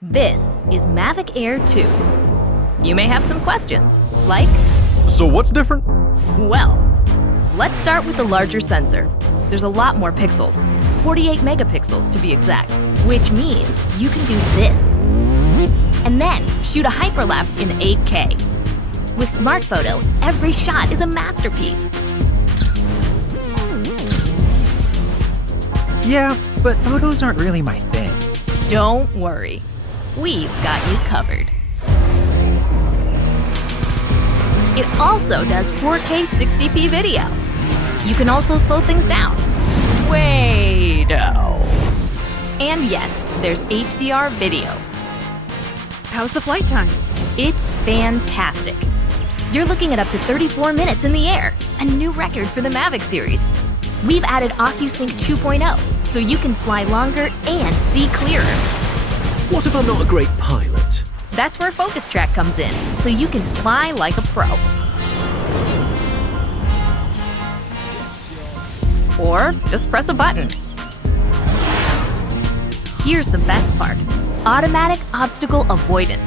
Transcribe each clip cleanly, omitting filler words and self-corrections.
This is Mavic Air 2. You may have some questions, like, So what's different? well, let's start with the larger sensor. There's a lot more pixels, 48 megapixels to be exact, which means you can do this. And then shoot a hyperlapse in 8K. With Smart Photo, every shot is a masterpiece. Yeah, but photos aren't really my thing. Don't worry, we've got you covered. It also does 4K 60p video. You can also slow things down. Way-do. And yes, there's HDR video. How's the flight time? It's fantastic. You're looking at up to 34 minutes in the air, a new record for the Mavic series. We've added OcuSync 2.0, so you can fly longer and see clearer. What if I'm not a great pilot? That's where Focus Track comes in, so you can fly like a pro. Or just press a button. Here's the best part: automatic obstacle avoidance.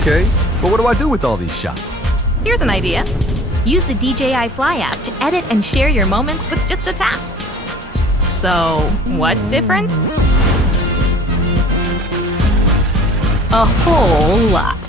Okay, but what do I do with all these shots? Here's an idea. Use the DJI Fly app to edit and share your moments with just a tap. So, what's different? A whole lot.